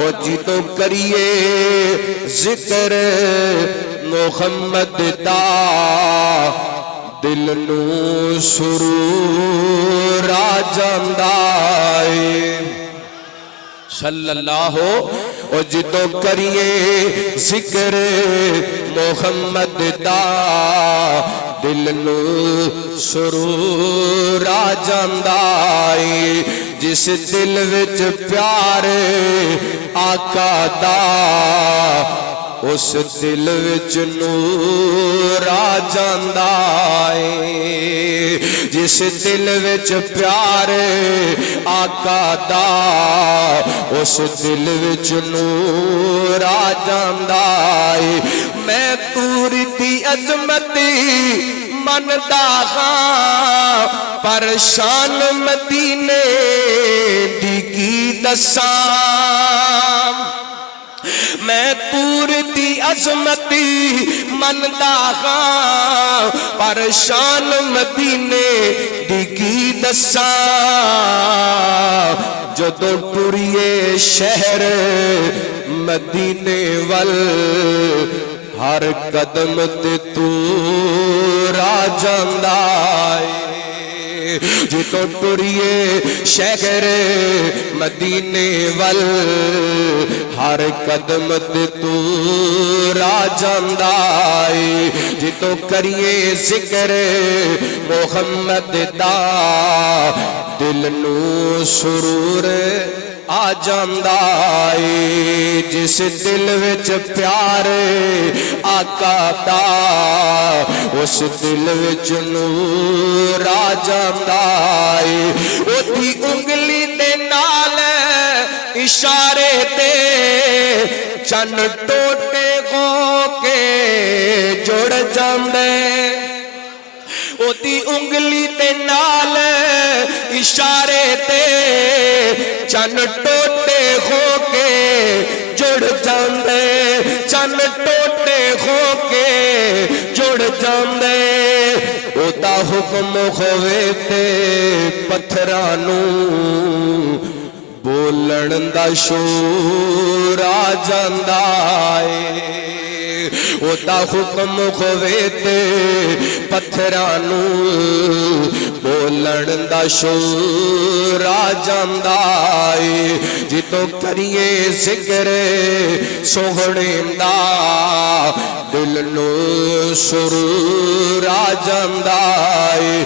او جدوں کریے ذکر محمد دا دل نو سرور آ جاندا اے صلی اللہ او جدوں کریے ذکر محمد دا دل نو سرور آ جاندا اے جس دل وچ پیار آقا دا اس دل وچ نور آ جاندا اے جس دل وچ پیار آقا دا اس دل وچ نور آ جاندا اے میں پوری دی عظمت مندا ہاں پر شان مدینے دی کی دساں میں پوری دی عظمت مندا ہاں پر شان مدینے دی کی دساں جدوں ٹریے شہر مدینے ول ہر قدم تے تور آ جاندا اے جدوں ٹریے شہر مدینے ول ہر قدم تے تور آ جاندا اے جدوں کریے ذکر محمد دا دل نو سرور آ جاندا اے جس دل وچ پیار آقا دا اس دل وچ نور آ جاندا اے اودی انگلی دے نال اشارے تے چن ٹوٹے ہو کے جڑ جاندے اودی انگلی تے نال اشارے تے چن ٹوٹے ہو کے جڑ جاندے چن ٹوٹے ہو کے جڑ جاندے او دا حکم ہوئے تے پتھراں نوں بولن دا شور آ جاندا اے او دا حکم ہوئے تے پتھراں نوں بولن دا شور آ جاندا اے جدوں کریے ذکر سوہنے دا دل نو سرور آ جاندا اے